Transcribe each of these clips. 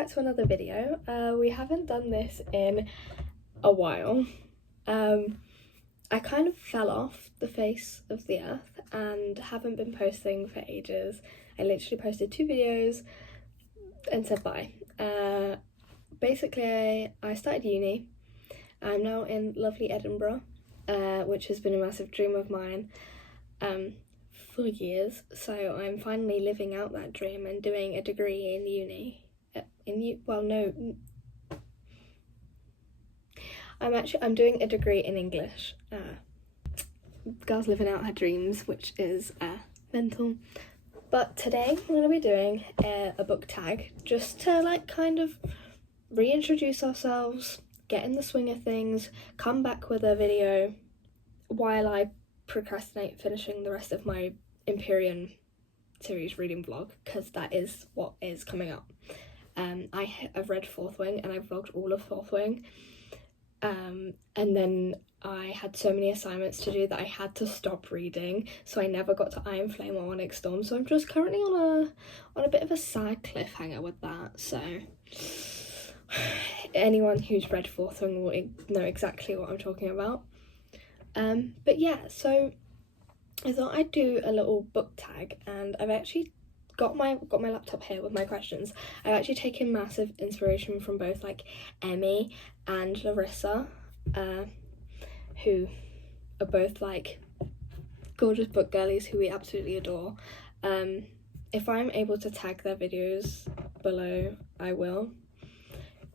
back to another video. We haven't done this in a while. I kind of fell off the face of the earth and haven't been posting for ages. I literally posted 2 videos and said bye. Basically, I started uni. I'm now in lovely Edinburgh, which has been a massive dream of mine for years. So I'm finally living out that dream and doing a degree in uni. I'm doing a degree in English. Girl's living out her dreams, which is mental. But today we're going to be doing a book tag, just to like kind of reintroduce ourselves, get in the swing of things, come back with a video while I procrastinate finishing the rest of my Empyrean series reading vlog, because that is what is coming up. I've read Fourth Wing and I've vlogged all of Fourth Wing, and then I had so many assignments to do that I had to stop reading, so I never got to Iron Flame or Onyx Storm, so I'm just currently on a bit of a sad cliffhanger with that. So anyone who's read Fourth Wing will know exactly what I'm talking about. But yeah, so I thought I'd do a little book tag, and I've actually got my laptop here with my questions. I've actually taken massive inspiration from both like Emmy and Larissa, who are both like gorgeous book girlies who we absolutely adore. If I'm able to tag their videos below, I will.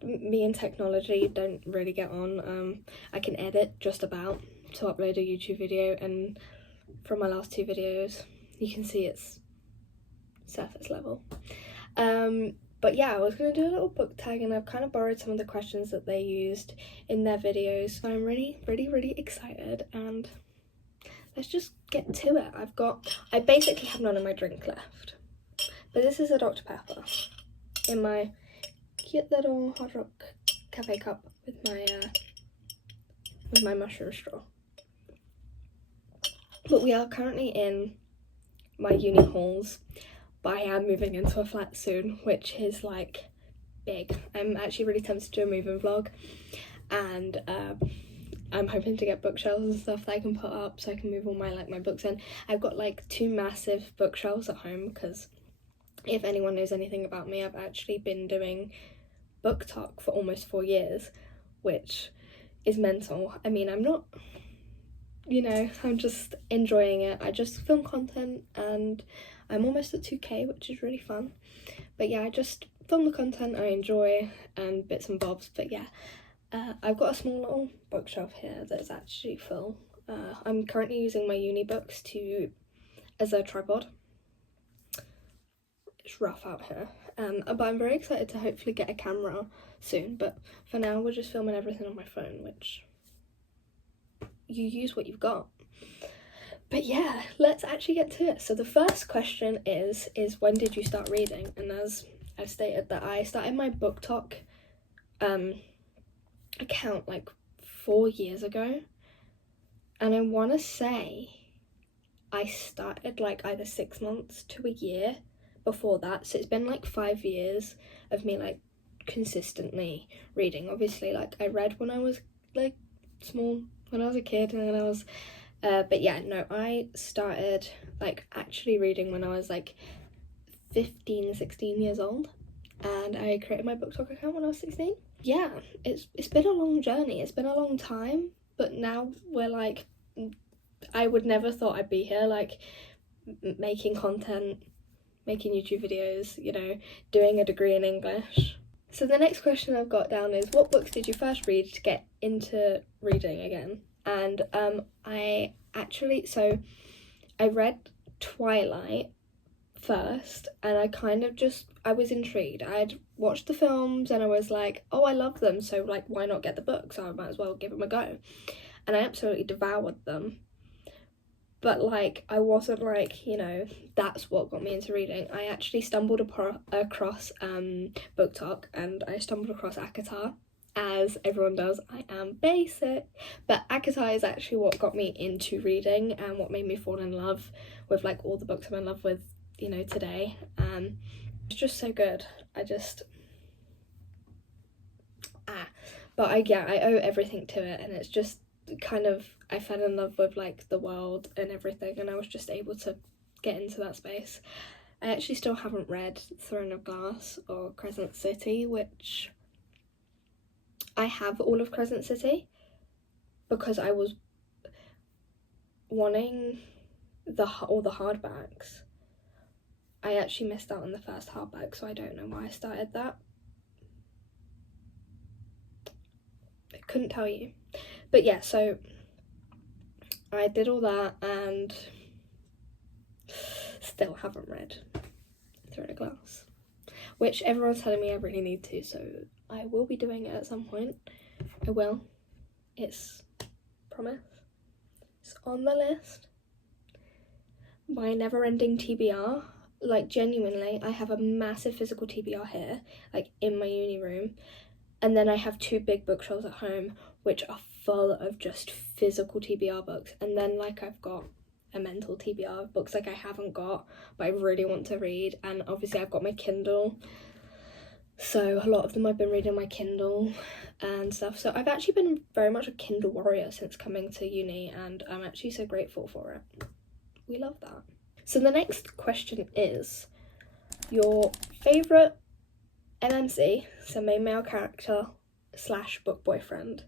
Me and technology don't really get on. I can edit just about to upload a YouTube video, and from my last 2 videos you can see it's surface level. But yeah, I was going to do a little book tag, and I've kind of borrowed some of the questions that they used in their videos, so I'm really excited, and let's just get to it. I basically have none of my drink left, but this is a Dr. Pepper in my cute little Hard Rock Cafe cup with my mushroom straw. But we are currently in my uni halls, but I am moving into a flat soon, which is like big. I'm actually really tempted to do a moving vlog, and I'm hoping to get bookshelves and stuff that I can put up so I can move all my books in. I've got like 2 massive bookshelves at home, because if anyone knows anything about me, I've actually been doing book talk for almost 4 years, which is mental. I mean, I'm not, I'm just enjoying it. I just film content, and I'm almost at 2k, which is really fun. But yeah, I just film the content I enjoy and bits and bobs. But yeah, I've got a small little bookshelf here that's actually full. I'm currently using my uni books as a tripod. It's rough out here, but I'm very excited to hopefully get a camera soon. But for now, we're just filming everything on my phone, which you use what you've got. But yeah, let's actually get to it. So the first question is when did you start reading? And as I've stated, that I started my book talk account like 4 years ago, and I want to say I started like either 6 months to a year before that, so it's been like 5 years of me like consistently reading. Obviously, like I read when I was like small, when I was a kid, and then I was but yeah, no, I started like actually reading when I was like 16 years old, and I created my book talk account when I was 16. Yeah, it's been a long journey, it's been a long time, but now we're like, I would never thought I'd be here, like making content, making YouTube videos, doing a degree in English. So the next question I've got down is, what books did you first read to get into reading again? And I read Twilight first, and I was intrigued. I'd watched the films and I was like, oh, I love them, so like why not get the book? So I might as well give them a go, and I absolutely devoured them. But like I wasn't like, that's what got me into reading. I actually stumbled across book talk, and I stumbled across ACOTAR. As everyone does, I am basic, but ACOTAR is actually what got me into reading and what made me fall in love with like all the books I'm in love with, today. It's just so good. But I owe everything to it, and it's just kind of, I fell in love with like the world and everything, and I was just able to get into that space. I actually still haven't read Throne of Glass or Crescent City, which I have all of Crescent City because I was wanting all the hardbacks. I actually missed out on the first hardback, so I don't know why I started that. I couldn't tell you. But yeah, so I did all that and still haven't read Throne of Glass, which everyone's telling me I really need to, so I will be doing it at some point. I will. It's promise. It's on the list. My never-ending TBR. Like, genuinely, I have a massive physical TBR here, like in my uni room, and then I have 2 big bookshelves at home which are full of just physical TBR books, and then like I've got a mental TBR of books like I haven't got but I really want to read, and obviously I've got my Kindle, so a lot of them I've been reading my Kindle and stuff. So I've actually been very much a Kindle warrior since coming to uni, and I'm actually so grateful for it. We love that. So the next question is your favourite MMC, so main male character / book boyfriend.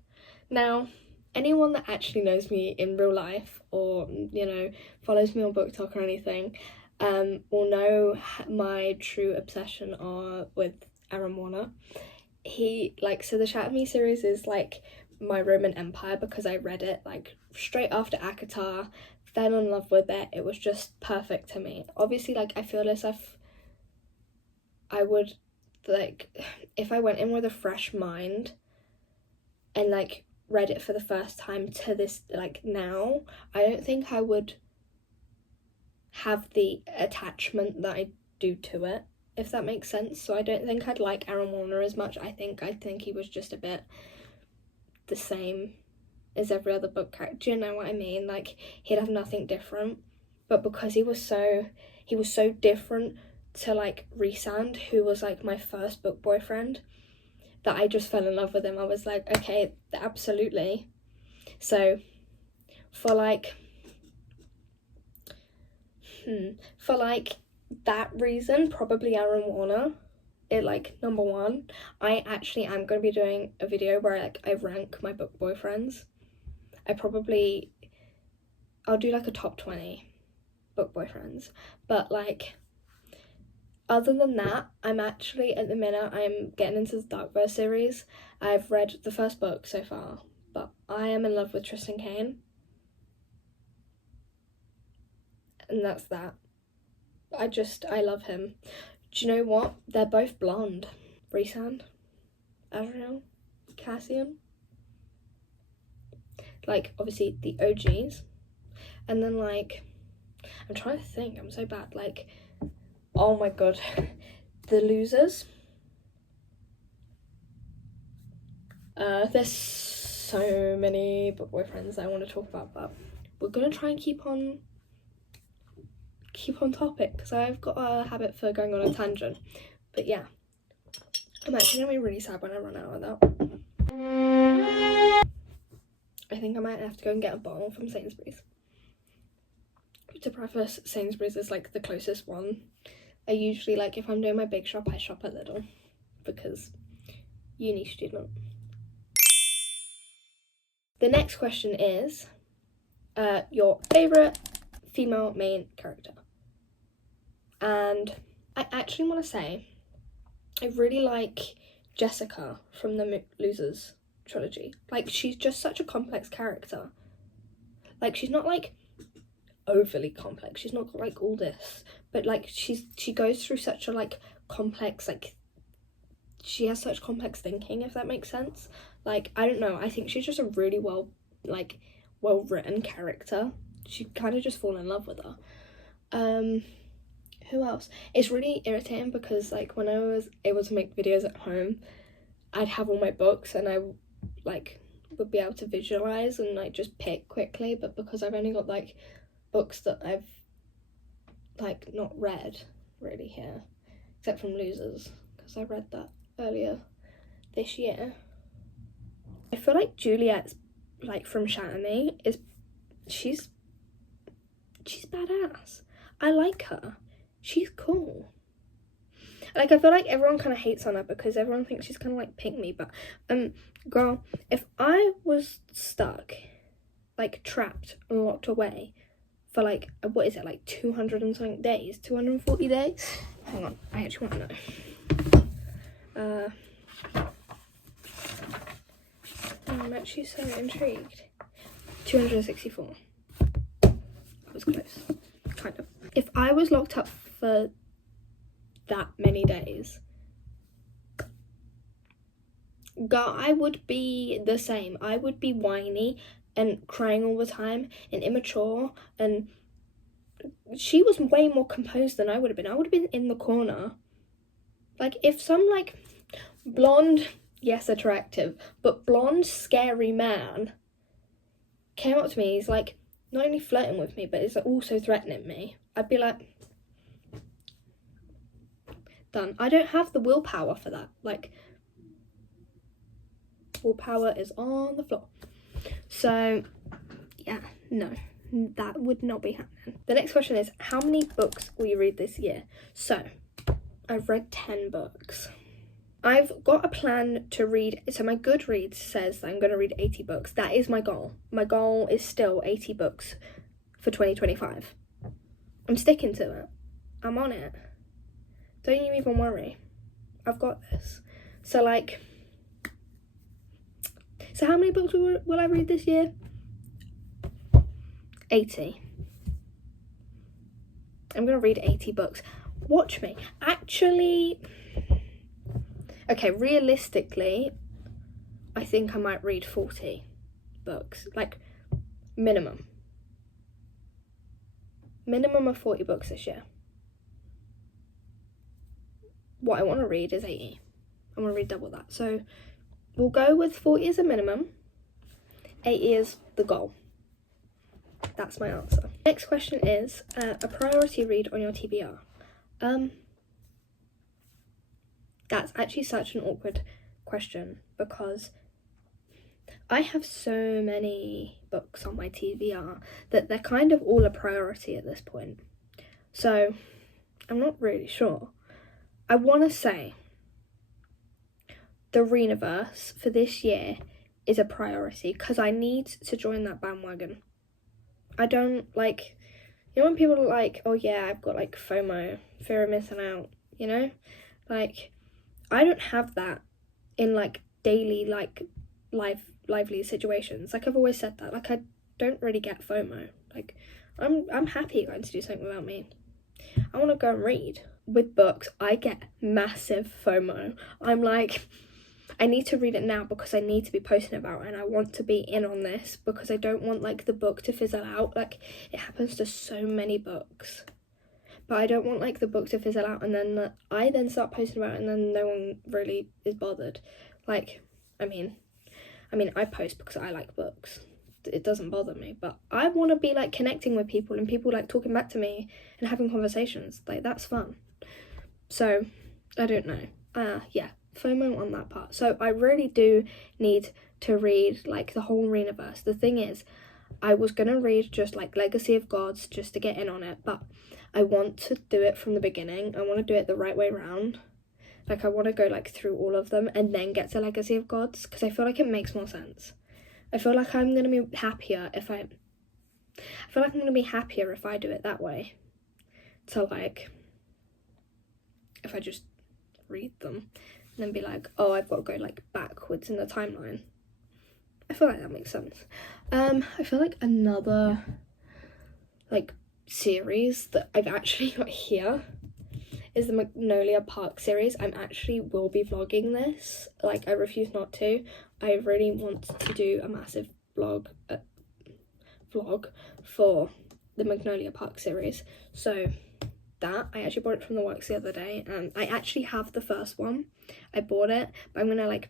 Now, anyone that actually knows me in real life, or you know, follows me on BookTok or anything, will know my true obsession with Aaron Warner. He, like, so the Shatter Me series is like my Roman Empire because I read it like straight after ACOTAR, fell in love with it. It was just perfect to me. Obviously, like, I feel as if I would, like, if I went in with a fresh mind and like read it for the first time to this, like, now, I don't think I would have the attachment that I do to it, if that makes sense. So I don't think I'd like Aaron Warner as much. I think he was just a bit the same as every other book character. Do you know what I mean? Like, he'd have nothing different, but because he was so different to like Rhysand, who was like my first book boyfriend, that I just fell in love with him. I was like, okay, absolutely. So for like that reason, probably Aaron Warner, it like number 1. I actually am going to be doing a video where like I rank my book boyfriends. I'll do like a top 20 book boyfriends, but like other than that, I'm actually at the minute I'm getting into the Darkverse series. I've read the first book so far, but I am in love with Tristan Kane, and that's that. I love him. Do you know what? They're both blonde. Rhysand, Azrael, Cassian. Like, obviously the OGs. And then like, I'm trying to think, I'm so bad. Like, oh my god, the losers. There's so many book boyfriends I want to talk about, but we're gonna try and keep on topic because I've got a habit for going on a tangent. But yeah, I'm actually gonna be really sad when I run out of that. I think I might have to go and get a bottle from Sainsbury's. To preface, Sainsbury's is like the closest one. I usually, like, if I'm doing my big shop, I shop at Lidl because uni student. The next question is your favourite female main character. And I actually want to say I really like Jessica from the Losers trilogy. Like, she's just such a complex character. Like, she's not like overly complex, she's not got like all this, but like she goes through such a like complex, like she has such complex thinking, if that makes sense. Like, I don't know, I think she's just a really well written character. You kind of just fall in love with her. Who else? It's really irritating because like when I was able to make videos at home, I'd have all my books and I like would be able to visualize and like just pick quickly, but because I've only got like books that I've like not read really here, except from Losers because I read that earlier this year. I feel like Juliet's, like, from Shatter Me, she's badass. I like her. She's cool. Like, I feel like everyone kind of hates on her because everyone thinks she's kind of like pick me, but girl, if I was stuck, like trapped and locked away for like, what is it, like 200 and something days, 240 days? Hang on, I actually want to know. I'm actually so intrigued. 264. I was close, kind of. If I was locked up for that many days, girl, I would be the same. I would be whiny and crying all the time and immature, and she was way more composed than I would have been. I would have been in the corner. Like, if some, like, blonde, yes, attractive, but blonde, scary man came up to me, he's like, not only flirting with me, but he's also threatening me, I'd be like, done. I don't have the willpower for that. Like, willpower is on the floor. So, yeah, no, that would not be happening. The next question is, how many books will you read this year? So, I've read 10 books. I've got a plan to read, so my Goodreads says that I'm going to read 80 books. That is my goal. My goal is still 80 books for 2025. I'm sticking to it. I'm on it. Don't you even worry. I've got this. So, like, so how many books will I read this year? 80. I'm going to read 80 books. Watch me. Actually, okay, realistically, I think I might read 40 books. Like, minimum. Minimum of 40 books this year. What I want to read is 80. I want to read double that. So, we'll go with 40 as a minimum. 80 is the goal. That's my answer. Next question is a priority read on your TBR. That's actually such an awkward question because I have so many books on my TBR that they're kind of all a priority at this point. So I'm not really sure. I want to say the Reaniverse for this year is a priority because I need to join that bandwagon. I don't like, you know when people are like, oh yeah, I've got like FOMO, fear of missing out, you know? Like, I don't have that in like daily, like lively situations. Like, I've always said that. Like, I don't really get FOMO. Like, I'm happy going to do something without me. I want to go and read. With books, I get massive FOMO. I'm like, I need to read it now because I need to be posting about it and I want to be in on this because I don't want like the book to fizzle out. Like, it happens to so many books. But I don't want like the book to fizzle out and then I then start posting about it and then no one really is bothered. Like, I mean, I post because I like books. It doesn't bother me, but I want to be like connecting with people and people like talking back to me and having conversations. Like, that's fun. So, I don't know. Yeah, FOMO on that part. So, I really do need to read like the whole Reaniverse. The thing is, I was going to read just like Legacy of Gods just to get in on it, but I want to do it from the beginning. I want to do it the right way around. Like, I want to go like through all of them and then get to Legacy of Gods because I feel like it makes more sense. I feel like I'm going to be happier if I do it that way. So like, if I just read them and then be like, oh, I've got to go like backwards in the timeline. I feel like that makes sense. I feel like another like series that I've actually got here is the Magnolia Park series. Will be vlogging this. Like, I refuse not to. I really want to do a massive vlog for the Magnolia Park series. So that, I actually bought it from the works the other day and I actually have the first one. I bought it, but I'm gonna like,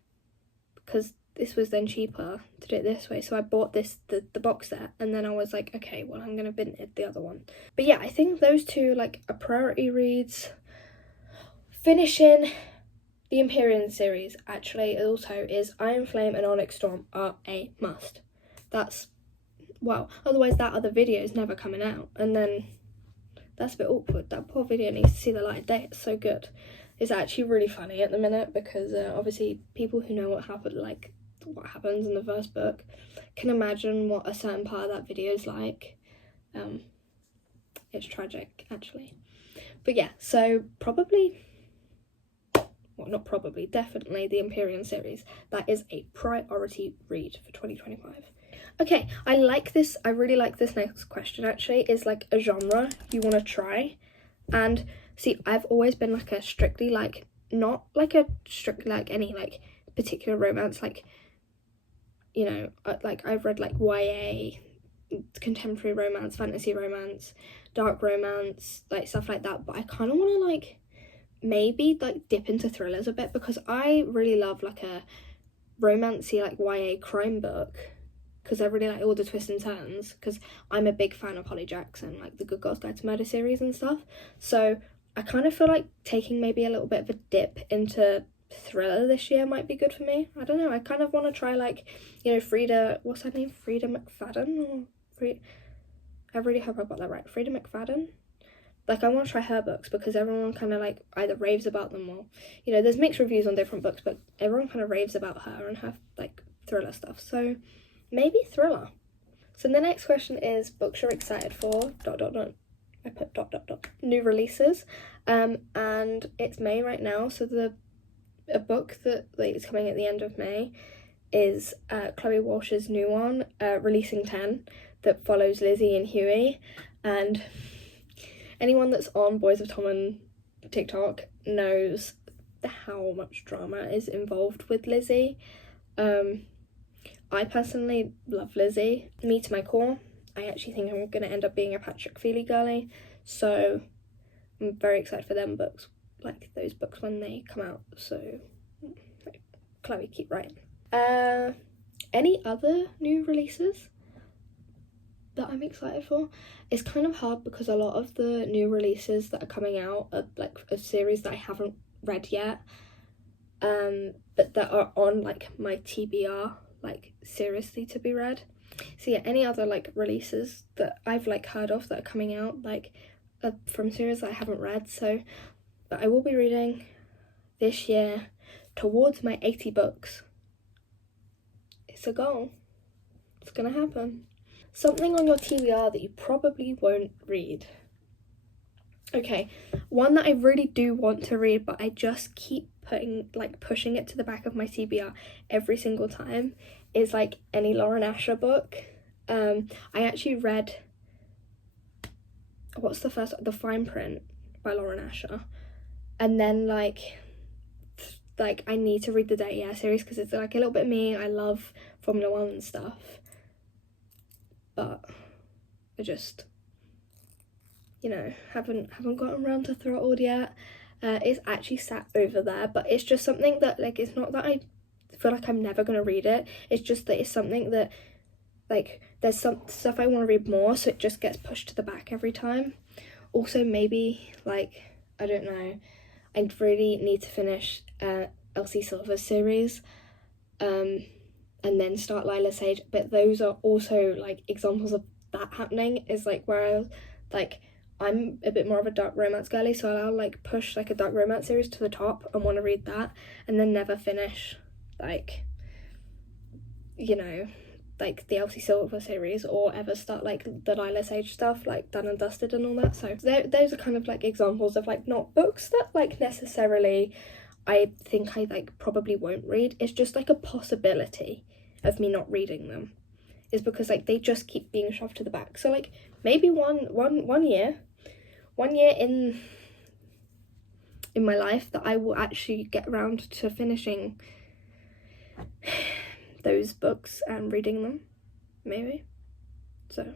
because this was then cheaper to do it this way, so I bought the box set and then I was like, okay, well, I'm gonna bin it the other one. But yeah, I think those two like are priority reads. Finishing The Empyrean series actually also is Iron Flame and Onyx Storm are a must. That's, well, otherwise that other video is never coming out, and then that's a bit awkward. That poor video needs to see the light of day. It's so good. It's actually really funny at the minute because obviously people who know what happens in the first book can imagine what a certain part of that video is like. It's tragic, actually. But yeah, so probably, well, not probably, definitely the Empyrean series. That is a priority read for 2025. Okay, I really like this next question, actually. Is like a genre you want to try. And see, I've always been like a strictly like, not like a strictly like any like particular romance, like, you know, like I've read like YA, contemporary romance, fantasy romance, dark romance, like stuff like that, but I kind of want to like maybe like dip into thrillers a bit, because I really love like a romancy like YA crime book, because I really like all the twists and turns, because I'm a big fan of Holly Jackson, like the Good Girls Guide to Murder series and stuff. So I kind of feel like taking maybe a little bit of a dip into thriller this year might be good for me. I don't know, I kind of want to try like, you know, what's her name, Frida McFadden, I really hope I got that right, Frida McFadden. Like, I want to try her books because everyone kind of like either raves about them, or, you know, there's mixed reviews on different books, but everyone kind of raves about her and her like thriller stuff. So maybe thriller. So the next question is books you're excited for, ... I put ... new releases. And it's May right now, so a book that like is coming at the end of May is Chloe Walsh's new one, Releasing 10, that follows Lizzie and Huey. And anyone that's on Boys of Tom and TikTok knows how much drama is involved with Lizzie. I personally love Lizzie, me to my core. I actually think I'm going to end up being a Patrick Feely girly, so I'm very excited for them books, like those books when they come out. So Chloe, keep writing. Any other new releases that I'm excited for? It's kind of hard because a lot of the new releases that are coming out are like a series that I haven't read yet, but that are on like my TBR, like seriously to be read. So yeah, any other like releases that I've like heard of that are coming out like from series that I haven't read. So, but I will be reading this year towards my 80 books. It's a goal. It's gonna happen. Something on your TBR that you probably won't read. Okay, one that I really do want to read, but I just keep pushing it to the back of my TBR every single time, is like any Lauren Asher book. I actually read, what's the first, The Fine Print by Lauren Asher, and then like I need to read the Dirty Air series because it's like a little bit me. I love Formula One and stuff, but I just, you know, haven't gotten around to Throttled yet. It's actually sat over there, but it's just something that like, it's not that I feel like I'm never gonna read it, it's just that it's something that like there's some stuff I want to read more, so it just gets pushed to the back every time. Also maybe like, I don't know, I really need to finish Elsie Silver's series and then start Lila Sage, but those are also like examples of that happening, is like where like I'm a bit more of a dark romance girly, so I'll like push like a dark romance series to the top and want to read that and then never finish like, you know, like the Elsie Silver series, or ever start like the Lila Sage stuff, like Done and Dusted and all that. So those are kind of like examples of like not books that like necessarily I think I like probably won't read. It's just like a possibility of me not reading them, is because like they just keep being shoved to the back. So like maybe one year in my life that I will actually get around to finishing those books and reading them, maybe. So,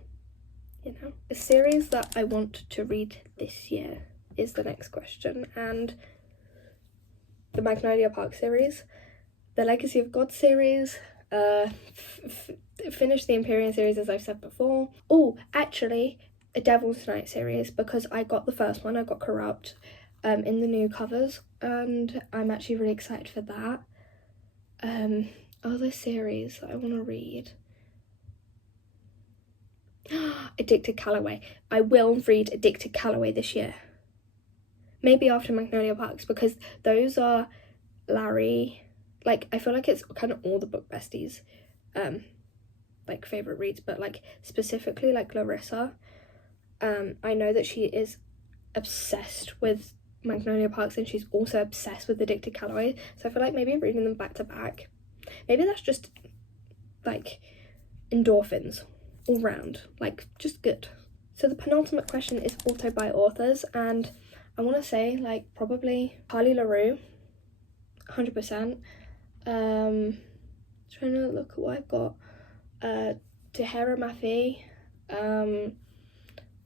you know, a series that I want to read this year is the next question, and the Magnolia Park series, the Legacy of God series, finish the Empyrean series as I've said before. Oh, actually, a Devil's Night series, because I got the first one, I got Corrupt. in the new covers, and I'm actually really excited for that. Other series that I want to read. Addicted Calloway. I will read Addicted Calloway this year. Maybe after Magnolia Parks, because those are Larry, like, I feel like it's kind of all the book besties, like, favourite reads, but, like, specifically, like, Larissa, I know that she is obsessed with Magnolia Parks, and she's also obsessed with Addicted Calloway, so I feel like maybe reading them back to back, maybe that's just, like, endorphins all round, like, just good. So the penultimate question is auto by authors, and I want to say, like, probably Carly LaRue, 100%. Trying to look at what I've got. Tahira Mafi,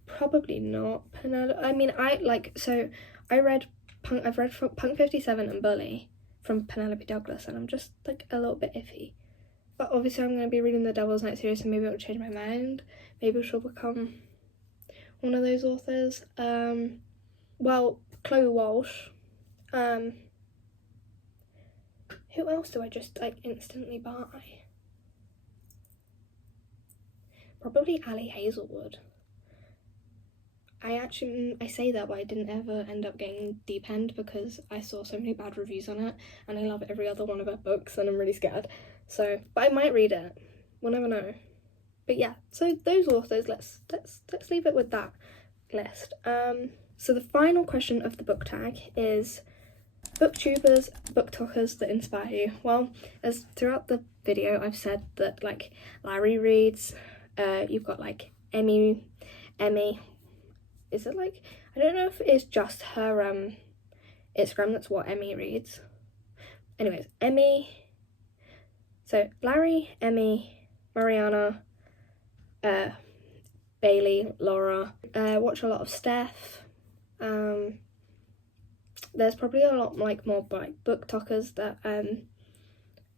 probably not Penelope. I mean, I've read Punk 57 and Bully from Penelope Douglas, and I'm just, like, a little bit iffy. But obviously I'm going to be reading the Devil's Night series, so maybe it'll change my mind. Maybe she'll become one of those authors. Well, Chloe Walsh. Who else do I just, like, instantly buy? Probably Ali Hazelwood. I say that, but I didn't ever end up getting Deep End because I saw so many bad reviews on it, and I love every other one of her books, and I'm really scared. So, but I might read it. We'll never know. But yeah, so those authors, let's leave it with that list. So the final question of the book tag is booktubers, booktalkers that inspire you. Well, as throughout the video I've said that, like, Larry reads, you've got, like, Emmy, is it, like, I don't know if it's just her Instagram that's what Emmy reads. Anyways, Emmy, so Larry, Emmy, Mariana, Bailey, Laura, watch a lot of Steph. There's probably a lot, like, more, like, booktalkers that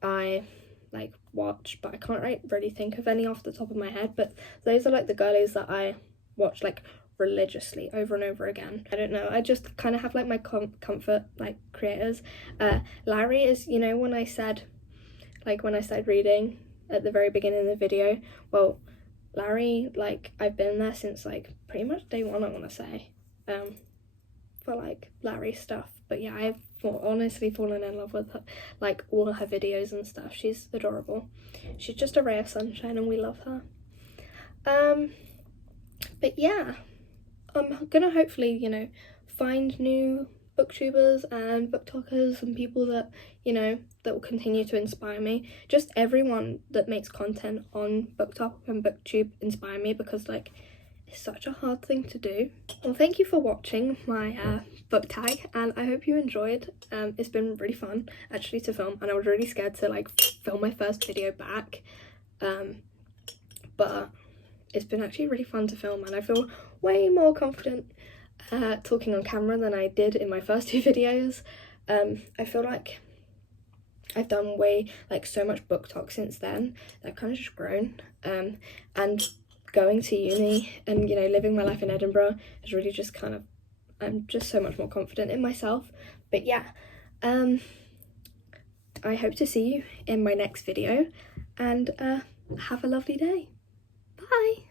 I, like, watch, but I can't really think of any off the top of my head, but those are, like, the girlies that I watch, like, religiously over and over again. I don't know, I just kind of have, like, my comfort, like, creators. Larry is, you know, when I said, like, when I started reading at the very beginning of the video, well, Larry, like, I've been there since, like, pretty much day one, I want to say, for, like, Larry stuff. But yeah, I've honestly fallen in love with her, like, all of her videos and stuff. She's adorable. She's just a ray of sunshine, and we love her. But yeah, I'm gonna hopefully, you know, find new booktubers and booktalkers and people that, you know, that will continue to inspire me. Just everyone that makes content on BookTok and BookTube inspire me, because, like, it's such a hard thing to do. Well, thank you for watching my book tag, and I hope you enjoyed. It's been really fun actually to film, and I was really scared to, like, film my first video back, but it's been actually really fun to film, and I feel way more confident talking on camera than I did in my first two videos. I feel like I've done so much book talk since then. I've kind of just grown, and going to uni and, you know, living my life in Edinburgh has really just kind of, I'm just so much more confident in myself. But yeah, I hope to see you in my next video, and have a lovely day. Bye!